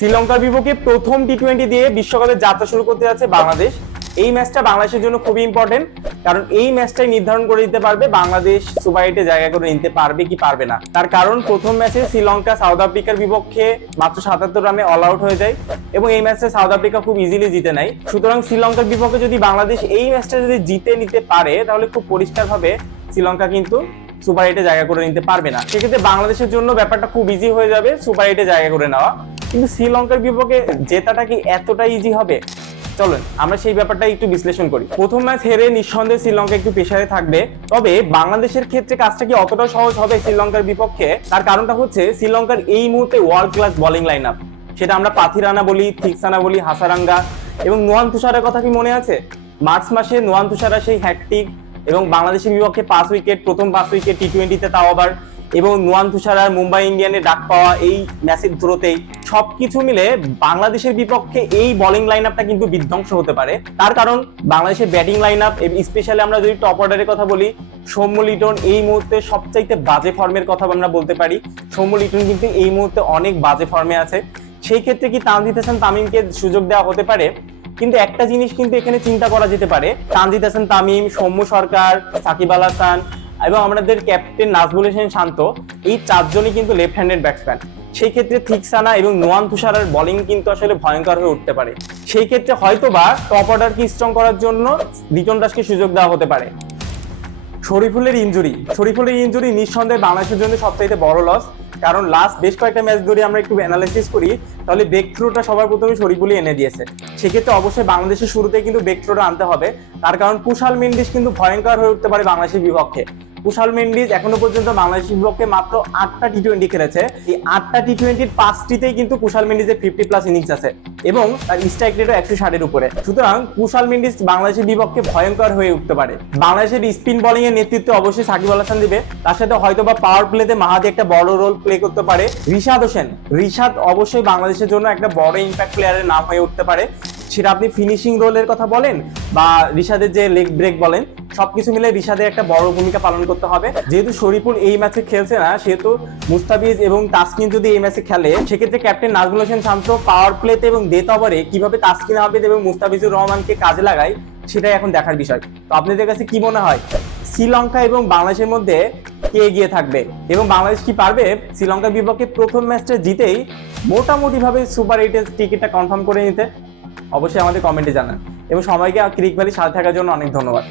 শ্রীলঙ্কার বিপক্ষে প্রথম টি-20 দিয়ে বিশ্বকাপে যাত্রা শুরু করতে যাচ্ছে বাংলাদেশ। এই ম্যাচটা বাংলাদেশের জন্য খুবই ইম্পর্টেন্ট, কারণ এই ম্যাচটাই নির্ধারণ করে দিতে পারবে বাংলাদেশ সুপার 8-এ জায়গা করে নিতে পারবে কি পারবে না। তার কারণ প্রথম ম্যাচে শ্রীলঙ্কা সাউথ আফ্রিকার বিপক্ষে মাত্র 77 রানে অল আউট হয়ে যায় এবং এই ম্যাচে সাউথ আফ্রিকা খুব ইজিলি জিতে নেয়। সুতরাং শ্রীলঙ্কার বিপক্ষে যদি বাংলাদেশ এই ম্যাচটা যদি জিতে নিতে পারে তাহলে খুব পরিষ্কারভাবে শ্রীলঙ্কা কিন্তু সুপার 8-এ জায়গা করে নিতে পারবে না। সেক্ষেত্রে বাংলাদেশের জন্য ব্যাপারটা খুব ইজি হয়ে যাবে সুপার 8-এ জায়গা করে নেওয়া। কিন্তু শ্রীলঙ্কার বিপক্ষে জেতাটা কি এতটা ইজি হবে? চলুন আমরা সেই ব্যাপারটা একটু বিশ্লেষণ করি। প্রথম ম্যাচ হেরে নিঃসন্দেহে শ্রীলঙ্কা একটু প্রেসারে থাকবে, তবে বাংলাদেশের ক্ষেত্রে কাজটা কি অতটা সহজ হবে শ্রীলঙ্কার বিপক্ষে? তার কারণটা হচ্ছে শ্রীলঙ্কার এই মুহূর্তে world class bowling line up, সেটা আমরা পাথিরানা বলি, থিকসানা বলি, হাসারাঙ্গা এবং নোয়ান তুষারের কথা কি মনে আছে? মার্চ মাসে নোয়ান তুষারা সেই হ্যাটট্রিক এবং বাংলাদেশের বিপক্ষে 5 উইকেট, প্রথম 5 উইকেট টি-20-তে, তাও আবার, এবং নোয়ান তুষারার মুম্বাই ইন্ডিয়ানের ডাক পাওয়া এই ম্যাচের থ্রোতেই সবকিছু মিলে বাংলাদেশের বিপক্ষে এই বোলিং লাইন আপটা কিন্তু বিধ্বংস হতে পারে। তার কারণ বাংলাদেশের ব্যাটিং লাইন আপ, স্পেশালি আমরা যদি টপ অর্ডারের কথা বলি, সৌম্য লিটন এই মুহূর্তে সবচাইতে বাজে ফর্মের কথা আমরা বলতে পারি। সৌম্য লিটন কিন্তু এই মুহূর্তে অনেক বাজে ফর্মে আছে। সেই ক্ষেত্রে কি তানজিদ হাসান তামিমকে সুযোগ দেওয়া হতে পারে? কিন্তু একটা জিনিস কিন্তু এখানে চিন্তা করা যেতে পারে, তানজিদ হাসান তামিম, সৌম্য সরকার, সাকিব আল হাসান এবং আমাদের ক্যাপ্টেন নাজমুল হোসেন শান্ত, এই চারজনই কিন্তু লেফট হ্যান্ডেড ব্যাটসম্যান। সেই ক্ষেত্রে থিকসানা এবং নোয়ান তুষারের বোলিং কিন্তু আসলে ভয়ঙ্কর হয়ে উঠতে পারে। সেই ক্ষেত্রে হয়তোবা টপ অর্ডারকে স্ট্রং করার জন্য লিটন দাসকে সুযোগ দেওয়া হতে পারে। শরীফুলের ইনজুরি নিঃসন্দেহে বাংলাদেশের জন্য সবচাইতে বড় লস, কারণ লাস্ট বেশ কয়েকটা ম্যাচ ধরে আমরা একটু অ্যানালাইসিস করি তাহলে ব্রেক থ্রুটা সবার প্রথমে শরীফুলই এনে দিয়েছে। সেক্ষেত্রে অবশ্যই বাংলাদেশের শুরুতে কিন্তু ব্রেক থ্রুটা আনতে হবে। তার কারণ কুশাল মেন্ডিস কিন্তু ভয়ঙ্কর হয়ে উঠতে পারে বাংলাদেশের বিপক্ষে। কুশাল মেন্ডিস এখনো পর্যন্ত বাংলাদেশের বিপক্ষে মাত্র 8টা টি-20 খেলেছে। এই 8টা টি-20-র 5টিতেই কিন্তু কুশাল মেন্ডিসের 50+ ইনিংস আছে এবং তার স্ট্রাইক রেটও 160-এর উপরে। সুতরাং কুশাল মেন্ডিস বাংলাদেশের বিপক্ষে ভয়ঙ্কর হয়ে উঠতে পারে। বাংলাদেশের স্পিন বোলিং এর নেতৃত্বে অবশ্যই সাকিব আল হাসান দিবে, তার সাথে হয়তোবা পাওয়ার প্লেতে মাহাদি একটা বড় রোল প্লে করতে পারে। রিশাদ অবশ্যই বাংলাদেশের জন্য একটা বড় ইম্প্যাক্ট প্লেয়ারের নাম হয়ে উঠতে পারে। সেটা আপনি ফিনিশিং রোলের কথা বলেন বা রিশাদের যে লেগ ব্রেক বলেন, সবকিছু মিলে রিশাদের একটা বড় ভূমিকা পালন করতে হবে। যেহেতু শরীফুল এই ম্যাচে খেলছে না, সেহেতু মুস্তাফিজ এবং তাসকিন যদি এই ম্যাচে খেলে, সেক্ষেত্রে ক্যাপ্টেন নাজমুল হোসেন শান্ত পাওয়ার প্লেতে এবং ডেথ ওভারে কিভাবে তাসকিন আহমেদ এবং মুস্তাফিজুর রহমানকে কাজে লাগায় সেটাই এখন দেখার বিষয়। তো আপনাদের কাছে কি মনে হয় শ্রীলঙ্কা এবং বাংলাদেশের মধ্যে কে এগিয়ে থাকবে এবং বাংলাদেশ কি পারবে শ্রীলঙ্কার বিপক্ষে প্রথম ম্যাচটা জিতেই মোটামুটি ভাবে সুপার 8-এর টিকিটটা কনফার্ম করে নিতে? অবশ্যই আমাদের কমেন্টে জানান এবং সবাইকে ক্রিক ভ্যালির সাথে থাকার জন্য অনেক ধন্যবাদ।